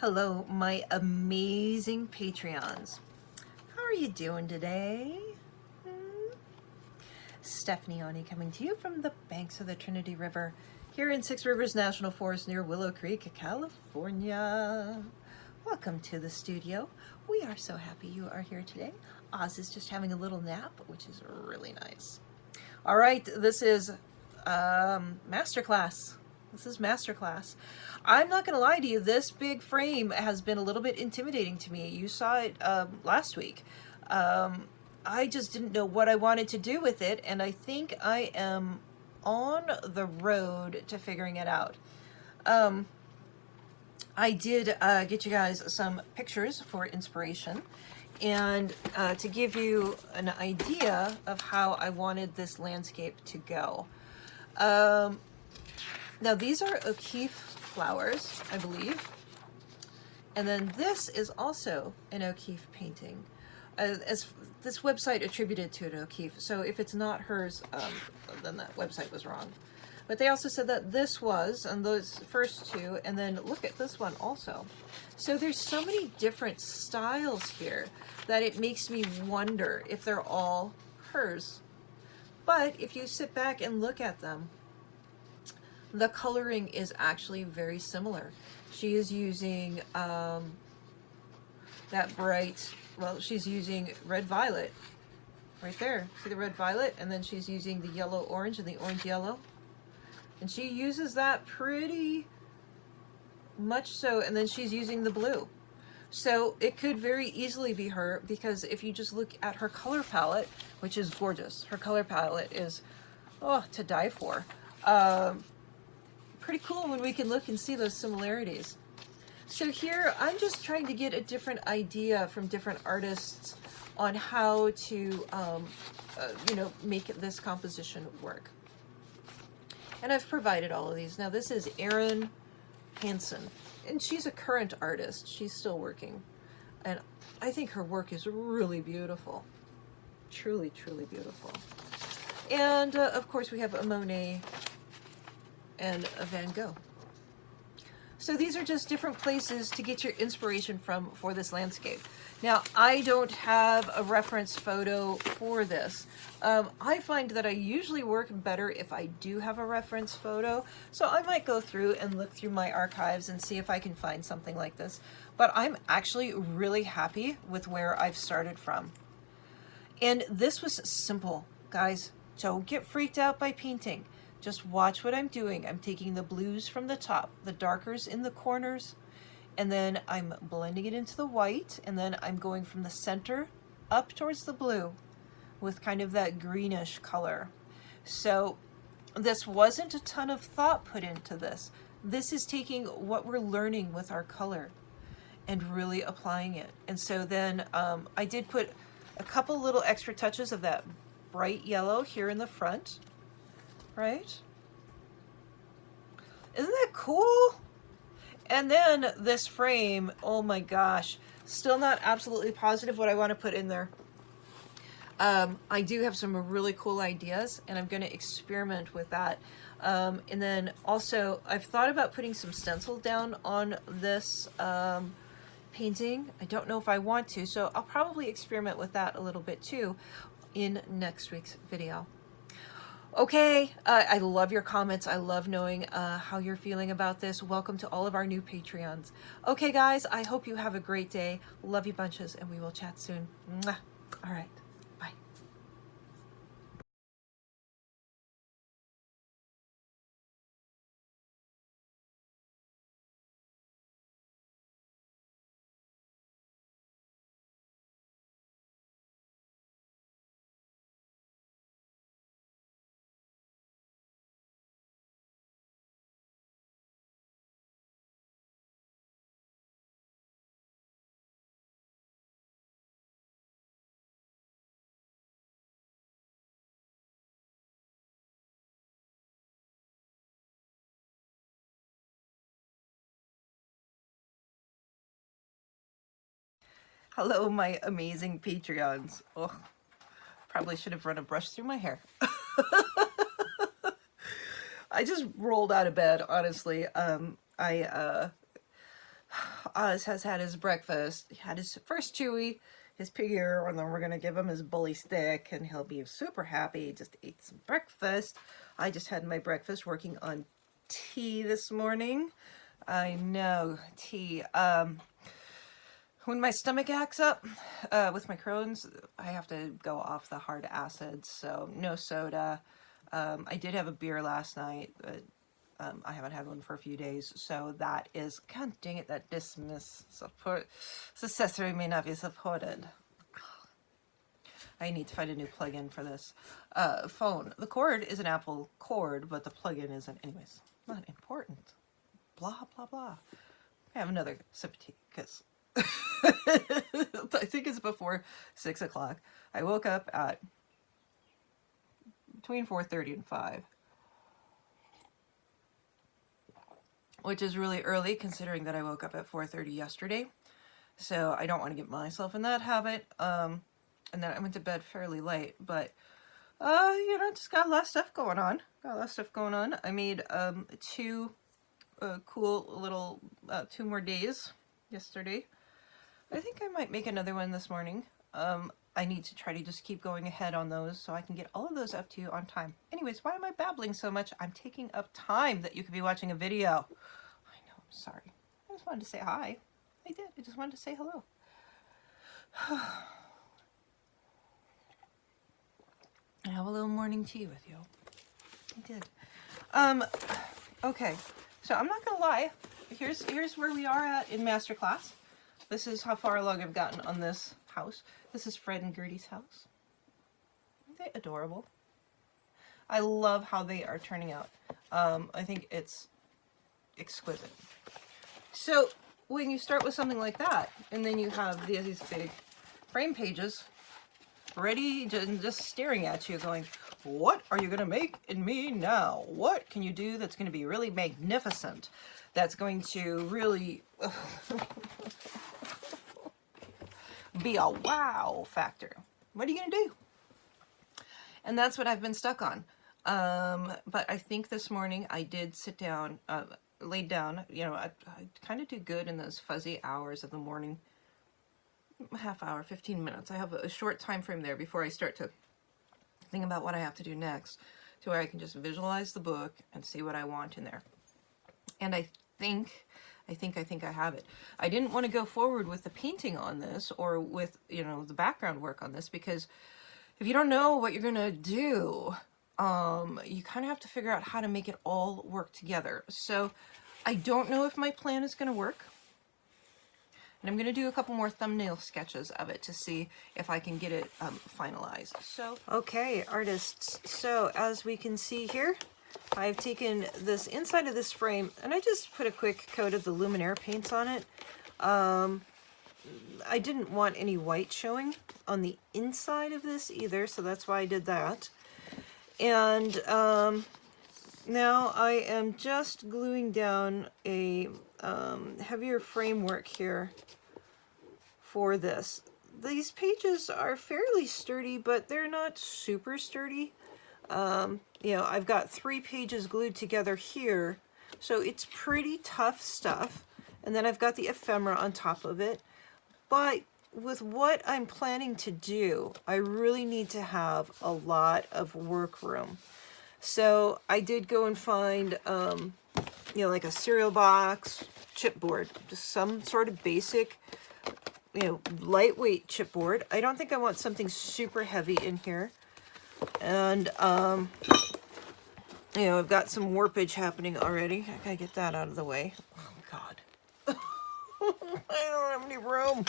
Hello, my amazing Patreons. How are you doing today? Stephanie Ani coming to you from the banks of the Trinity River here in Six Rivers National Forest near Willow Creek, California. Welcome to the studio. We are so happy you are here today. Oz is just having a little nap, which is really nice. All right, this is Masterclass. This is Masterclass. I'm not going to lie to you, this big frame has been a little bit intimidating to me. You saw it last week. I just didn't know what I wanted to do with it, and I think I am on the road to figuring it out. I did get you guys some pictures for inspiration and to give you an idea of how I wanted this landscape to go. Now these are O'Keeffe flowers, I believe. And then this is also an O'Keeffe painting. As this website attributed to it O'Keeffe, so if it's not hers, then that website was wrong. But they also said that this was, and those first two, and then look at this one also. So there's so many different styles here that it makes me wonder if they're all hers. But if you sit back and look at them, the coloring is actually very similar. She is using that bright, well, she's using red violet right there. See the red violet? And then she's using the yellow orange and the orange yellow. And she uses that pretty much so, and then she's using the blue. So it could very easily be her, because if you just look at her color palette, which is gorgeous, her color palette is, oh, to die for. Pretty cool when we can look and see those similarities. So here, I'm just trying to get a different idea from different artists on how to, make this composition work. And I've provided all of these. Now this is Erin Hansen, and she's a current artist. She's still working. And I think her work is really beautiful. Truly, truly beautiful. And of course we have a Monet and a Van Gogh. So these are just different places to get your inspiration from for this landscape. Now, I don't have a reference photo for this. I find that I usually work better if I do have a reference photo. So I might go through and look through my archives and see if I can find something like this. But I'm actually really happy with where I've started from. And this was simple, guys. Don't get freaked out by painting. Just watch what I'm doing. I'm taking the blues from the top, the darkers in the corners, and then I'm blending it into the white, and then I'm going from the center up towards the blue with kind of that greenish color. So this wasn't a ton of thought put into this. This is taking what we're learning with our color and really applying it. And so then I did put a couple little extra touches of that bright yellow here in the front. Right? Isn't that cool? And then this frame, oh my gosh, still not absolutely positive what I want to put in there. I do have some really cool ideas, and I'm going to experiment with that. And then also, I've thought about putting some stencil down on this painting. I don't know if I want to, so I'll probably experiment with that a little bit too in next week's video. Okay, I love your comments. I love knowing how you're feeling about this. Welcome to all of our new Patreons. Okay, guys, I hope you have a great day. Love you bunches, and we will chat soon. Mwah. All right, bye. Hello, my amazing Patreons. Oh, probably should have run a brush through my hair. I just rolled out of bed, honestly. Oz has had his breakfast. He had his first chewy, his pig ear, and then we're going to give him his bully stick, and he'll be super happy. He just ate some breakfast. I just had my breakfast working on tea this morning. I know, tea. When my stomach acts up with my Crohn's, I have to go off the hard acids, so no soda. I did have a beer last night, but I haven't had one for a few days, so that is, god dang it, that dismiss support accessory may not be supported. I need to find a new plug-in for this phone. The cord is an Apple cord, but the plug-in isn't. Anyways, not important. Blah, blah, blah. I have another sip of tea, because I think it's before 6 o'clock. I woke up at between 4:30 and 5. Which is really early considering that I woke up at 4:30 yesterday. So I don't want to get myself in that habit. And then I went to bed fairly late, but you know, just got a lot of stuff going on. I made 2 cool little 2 more days yesterday. I think I might make another one this morning. I need to try to just keep going ahead on those so I can get all of those up to you on time. Anyways, why am I babbling so much? I'm taking up time that you could be watching a video. I know, I'm sorry. I just wanted to say hi. I did. I just wanted to say hello. And have a little morning tea with you. I did. Okay, so I'm not gonna lie. Here's where we are at in masterclass. This is how far along I've gotten on this house. This is Fred and Gertie's house. Aren't they adorable? I love how they are turning out. I think it's exquisite. So when you start with something like that, and then you have these big frame pages ready, just staring at you going, what are you going to make in me now? What can you do that's going to be really magnificent? That's going to really be a wow factor. What are you going to do? And that's what I've been stuck on. But I think this morning I did sit down, laid down. You know, I kind of do good in those fuzzy hours of the morning. Half hour, 15 minutes. I have a short time frame there before I start to think about what I have to do next, to where I can just visualize the book and see what I want in there. And I think I have it. I didn't want to go forward with the painting on this, or with, you know, the background work on this, because if you don't know what you're gonna do, you kind of have to figure out how to make it all work together. So I don't know if my plan is gonna work. And I'm going to do a couple more thumbnail sketches of it to see if I can get it finalized. So, okay, artists. So, as we can see here, I've taken this inside of this frame, and I just put a quick coat of the Luminaire paints on it. I didn't want any white showing on the inside of this either, so that's why I did that. And now I am just gluing down a heavier framework here for this. These pages are fairly sturdy, but they're not super sturdy. You know, I've got 3 pages glued together here, so it's pretty tough stuff. And then I've got the ephemera on top of it. But with what I'm planning to do, I really need to have a lot of work room. So I did go and find, you know, like a cereal box, chipboard, just some sort of basic, you know, lightweight chipboard. I don't think I want something super heavy in here. And, you know, I've got some warpage happening already. I gotta get that out of the way. Oh, God. I don't have any room.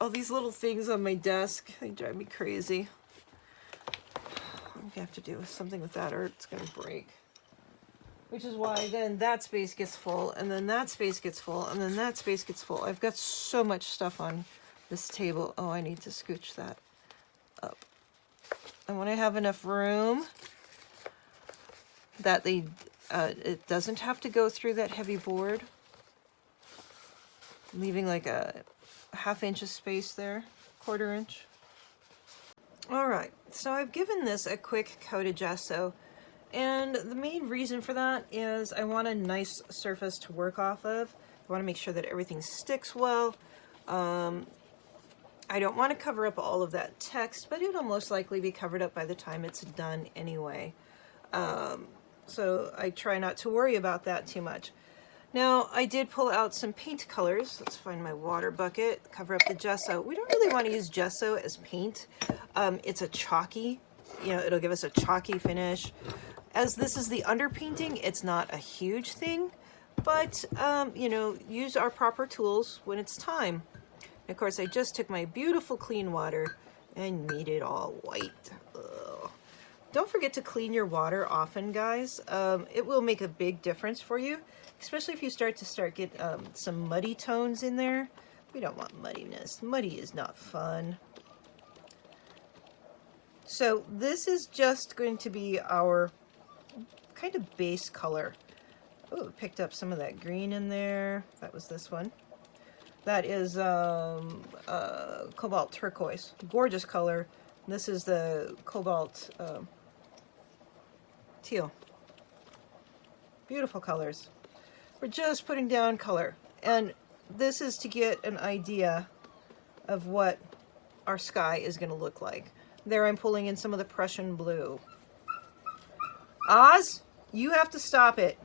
All these little things on my desk, they drive me crazy. I'm gonna have to do something with that or it's gonna break. Which is why then that space gets full, and then that space gets full, and then that space gets full. I've got so much stuff on this table. Oh, I need to scooch that up. And when I have enough room that it doesn't have to go through that heavy board, leaving like a ½ inch of space there, 1/4 inch. All right, so I've given this a quick coat of gesso, And the main reason for that is I want a nice surface to work off of. I want to make sure that everything sticks well. I don't want to cover up all of that text, but it'll most likely be covered up by the time it's done anyway. So I try not to worry about that too much. Now, I did pull out some paint colors. Let's find my water bucket, cover up the gesso. We don't really want to use gesso as paint. It's a chalky, it'll give us a chalky finish. As this is the underpainting, it's not a huge thing, but, use our proper tools when it's time. And of course, I just took my beautiful clean water and made it all white. Ugh. Don't forget to clean your water often, guys. It will make a big difference for you, especially if you start get some muddy tones in there. We don't want muddiness. Muddy is not fun. So this is just going to be our kind of base color. Oh, picked up some of that green in there. That was this one. That is cobalt turquoise. Gorgeous color. This is the cobalt teal. Beautiful colors. We're just putting down color. And this is to get an idea of what our sky is going to look like. There I'm pulling in some of the Prussian blue. Oz, you have to stop it.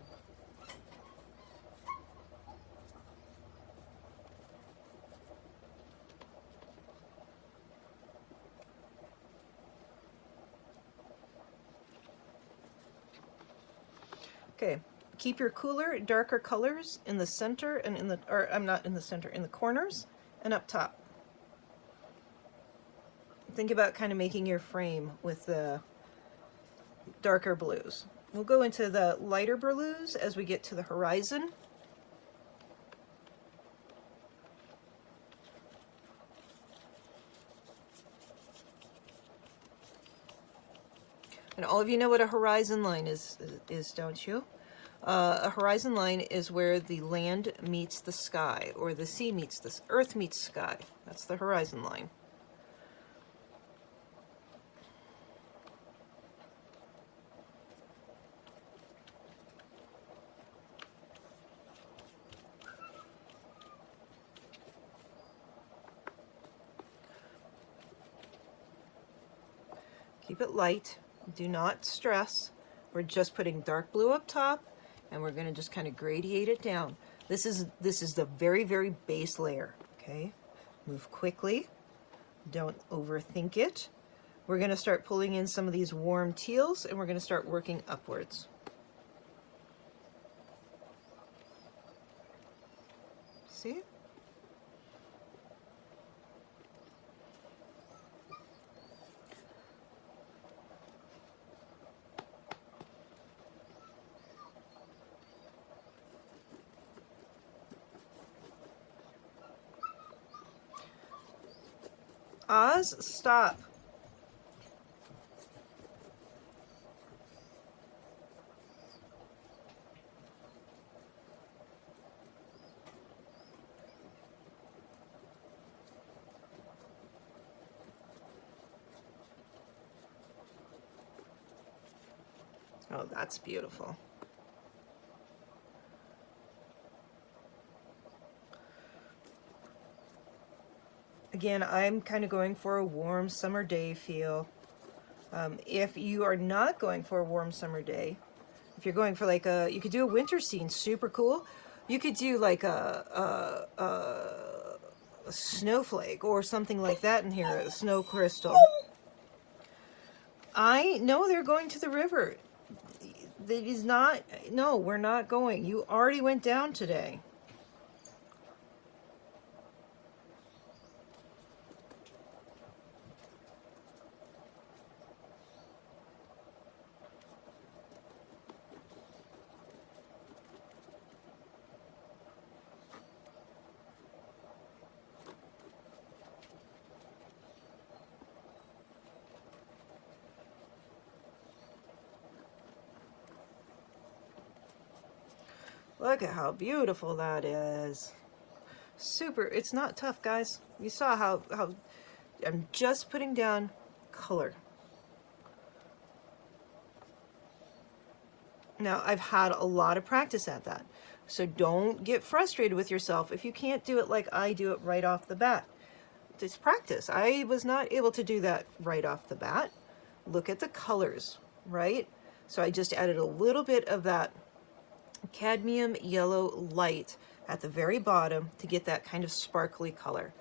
Okay, keep your cooler, darker colors in the center and in the, or I'm not in the center, in the corners and up top. Think about kind of making your frame with the darker blues. We'll go into the lighter blues as we get to the horizon. And all of you know what a horizon line is, don't you? A horizon line is where the land meets the sky, or the sea meets the earth meets sky. That's the horizon line. Keep it light. Do not stress. We're just putting dark blue up top, and we're going to just kind of gradiate it down. This is the very, very base layer. Okay, move quickly. Don't overthink it. We're going to start pulling in some of these warm teals, and we're going to start working upwards. See? Oz, stop. Oh, that's beautiful. Again, I'm kind of going for a warm summer day feel. If you are not going for a warm summer day, if you're going for like you could do a winter scene, super cool. You could do like a snowflake or something like that in here, a snow crystal. I know they're going to the river. It is not, no, we're not going. You already went down today. Look at how beautiful that is. Super. It's not tough, guys. You saw how I'm just putting down color. Now, I've had a lot of practice at that. So don't get frustrated with yourself if you can't do it like I do it right off the bat. It's practice. I was not able to do that right off the bat. Look at the colors, right? So I just added a little bit of that cadmium yellow light at the very bottom to get that kind of sparkly color.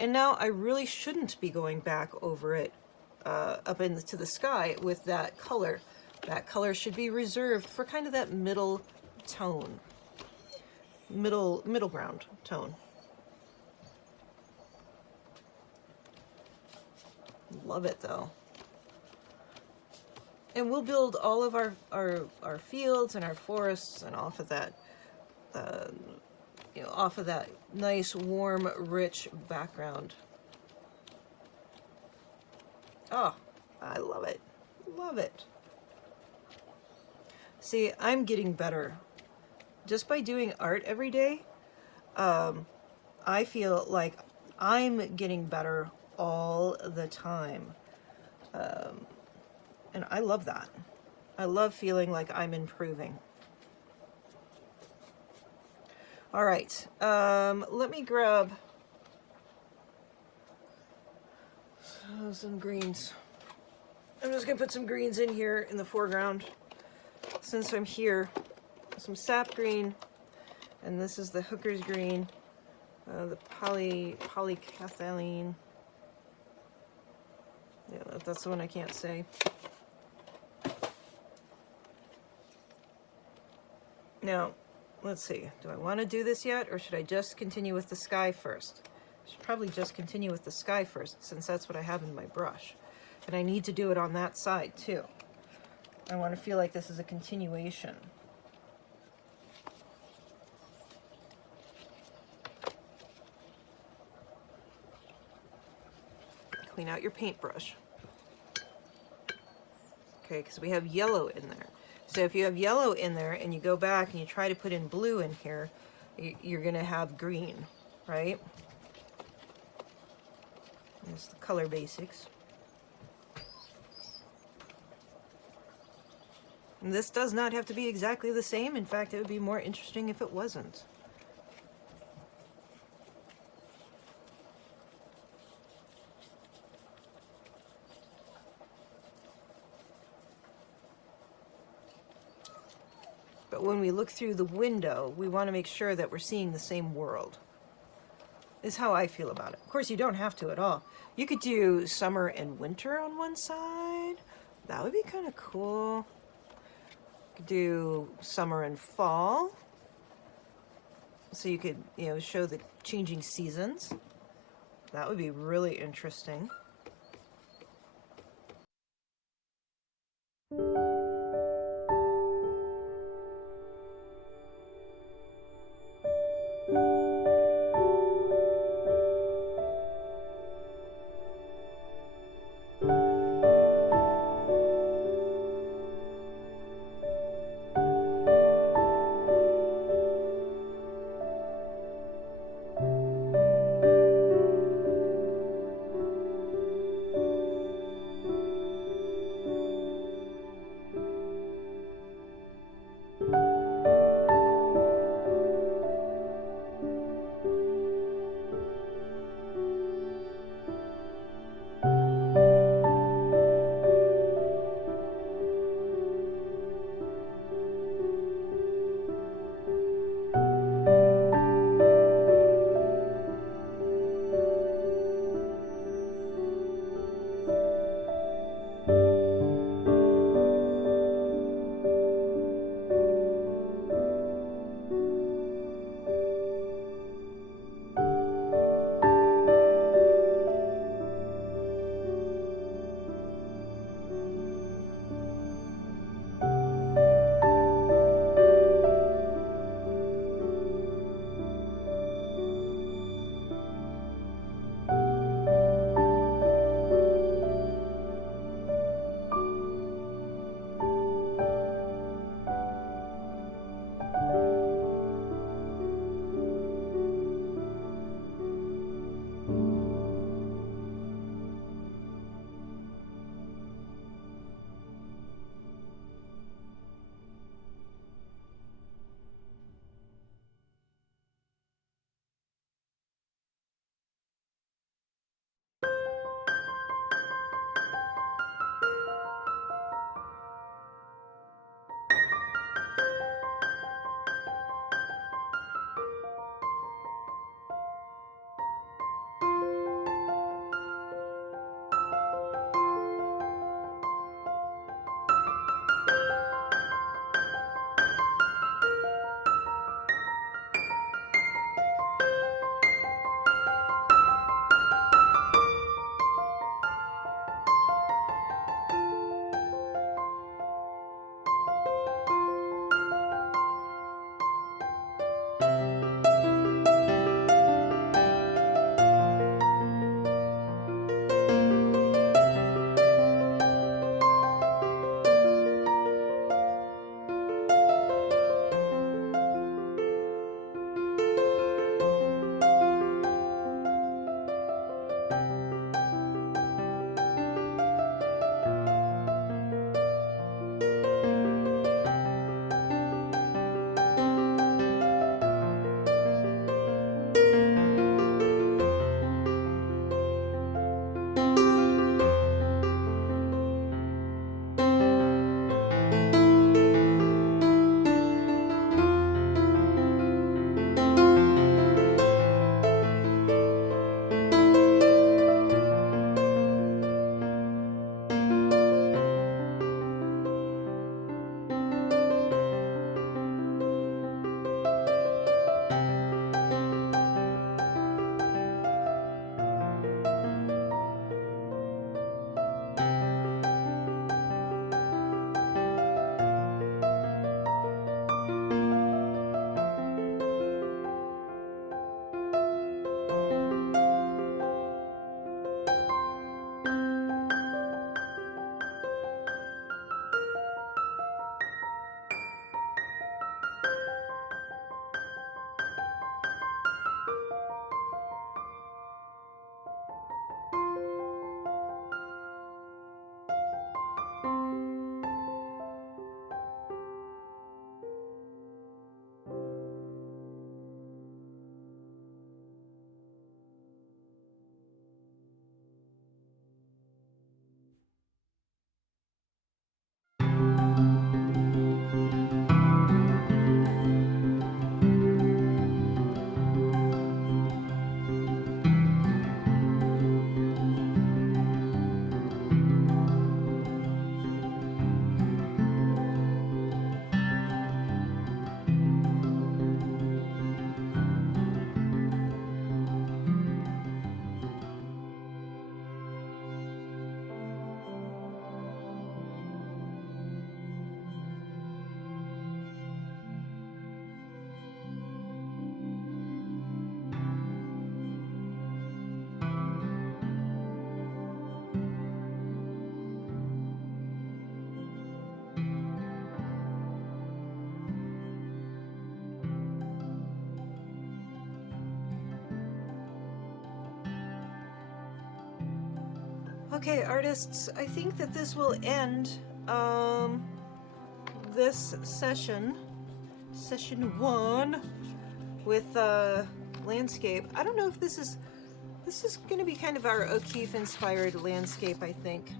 And now I really shouldn't be going back over it up into the sky with that color. That color should be reserved for kind of that middle tone, middle ground tone. Love it though. And we'll build all of our fields and our forests and off of that, off of that nice, warm, rich background. Oh, I love it. Love it. See, I'm getting better. Just by doing art every day, I feel like I'm getting better all the time. And I love that. I love feeling like I'm improving. All right, let me grab some greens. I'm just gonna put some greens in here in the foreground since I'm here. Some sap green, and this is the hooker's green, the polycathaline. Yeah, that's the one I can't say. Now, let's see. Do I want to do this yet, or should I just continue with the sky first? I should probably just continue with the sky first, since that's what I have in my brush. And I need to do it on that side, too. I want to feel like this is a continuation. Clean out your paintbrush. Okay, because we have yellow in there. So if you have yellow in there and you go back and you try to put in blue in here, you're going to have green, right? There's the color basics. And this does not have to be exactly the same. In fact, it would be more interesting if it wasn't. But when we look through the window, we want to make sure that we're seeing the same world. Is how I feel about it. Of course, you don't have to at all. You could do summer and winter on one side. That would be kind of cool. You could do summer and fall. So you could, show the changing seasons. That would be really interesting. Okay, artists, I think that this will end this session 1 with landscape. I don't know if this is going to be kind of our O'Keeffe inspired landscape, I think.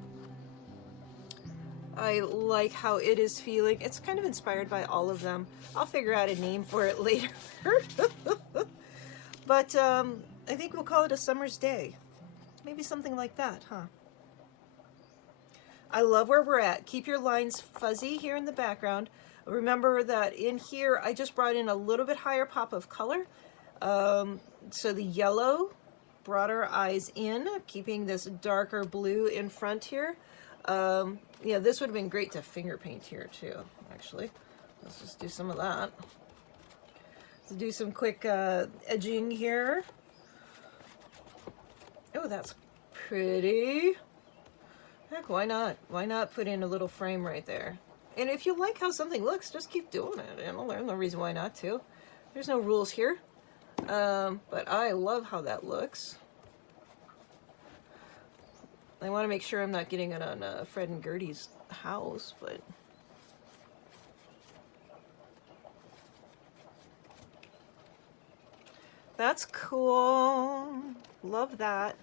I like how it is feeling. It's kind of inspired by all of them. I'll figure out a name for it later. But I think we'll call it a summer's day. Maybe something like that, huh? I love where we're at. Keep your lines fuzzy here in the background. Remember that in here, I just brought in a little bit higher pop of color. So the yellow brought our eyes in, keeping this darker blue in front here. Yeah, this would have been great to finger paint here too, actually. Let's just do some of that. Let's do some quick edging here. Oh, that's pretty. Heck, why not? Why not put in a little frame right there? And if you like how something looks, just keep doing it. You know, there's no reason why not to. There's no rules here. But I love how that looks. I want to make sure I'm not getting it on Fred and Gertie's house, but... That's cool. Love that.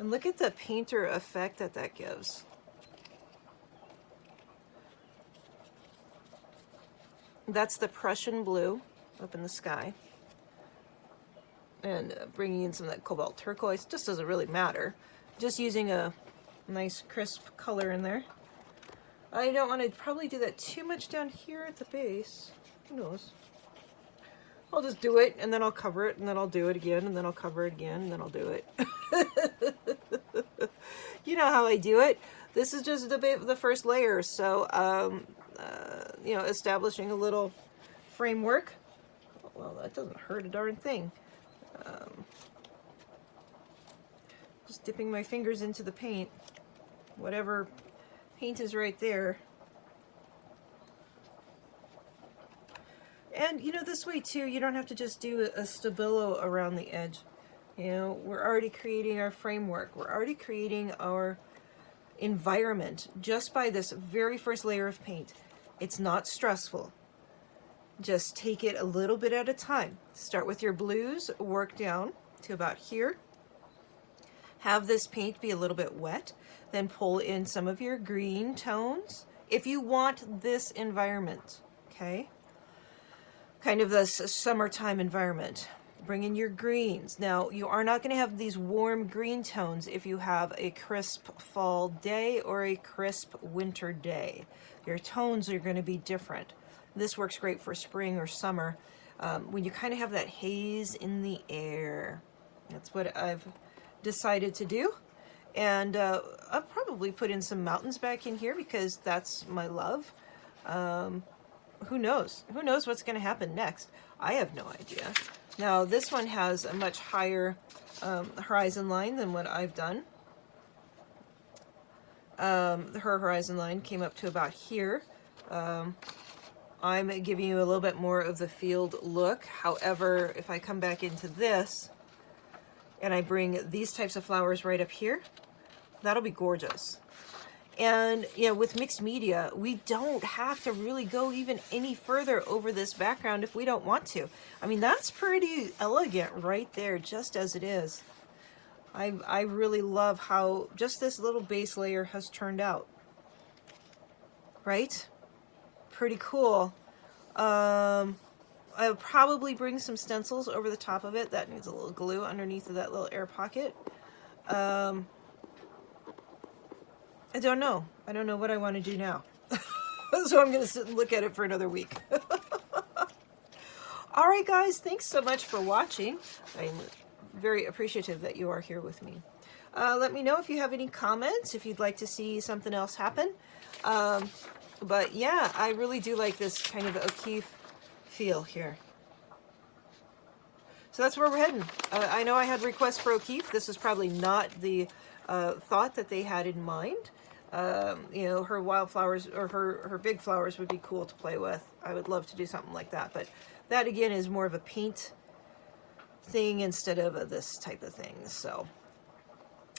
And look at the painter effect that that gives. That's the Prussian blue up in the sky. And bringing in some of that cobalt turquoise. Just doesn't really matter. Just using a nice crisp color in there. I don't want to probably do that too much down here at the base. Who knows? I'll just do it, and then I'll cover it, and then I'll do it again, and then I'll cover it again, and then I'll do it. You know how I do it. This is just the first layer, so, you know, establishing a little framework. Well, that doesn't hurt a darn thing. Just dipping my fingers into the paint. Whatever paint is right there. And, you know, this way, too, you don't have to just do a stabilo around the edge. You know, we're already creating our framework. We're already creating our environment just by this very first layer of paint. It's not stressful. Just take it a little bit at a time. Start with your blues, work down to about here. Have this paint be a little bit wet. Then pull in some of your green tones if you want this environment, okay? Kind of this summertime environment. Bring in your greens. Now, you are not going to have these warm green tones if you have a crisp fall day or a crisp winter day. Your tones are going to be different. This works great for spring or summer when you kind of have that haze in the air. That's what I've decided to do. And I'll probably put in some mountains back in here because that's my love. Who knows? Who knows what's going to happen next? I have no idea. Now, this one has a much higher horizon line than what I've done. Her horizon line came up to about here. I'm giving you a little bit more of the field look. However, if I come back into this and I bring these types of flowers right up here, that'll be gorgeous. And, you know, with mixed media, we don't have to really go even any further over this background if we don't want to. I mean, that's pretty elegant right there, just as it is. I really love how just this little base layer has turned out. Right? Pretty cool. I'll probably bring some stencils over the top of it. That needs a little glue underneath of that little air pocket. I don't know. I don't know what I want to do now. So I'm going to sit and look at it for another week. All right, guys. Thanks so much for watching. I'm very appreciative that you are here with me. Let me know if you have any comments, if you'd like to see something else happen. But yeah, I really do like this kind of O'Keeffe feel here. So that's where we're heading. I know I had requests for O'Keeffe. This is probably not the thought that they had in mind. You know, her wildflowers or her big flowers would be cool to play with. I would love to do something like that. But that, again, is more of a paint thing instead of this type of thing. So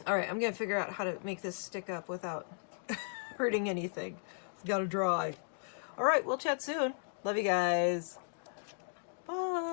All right, I'm gonna figure out how to make this stick up without hurting anything. It's gotta dry. All right, we'll chat soon. Love you guys. Bye.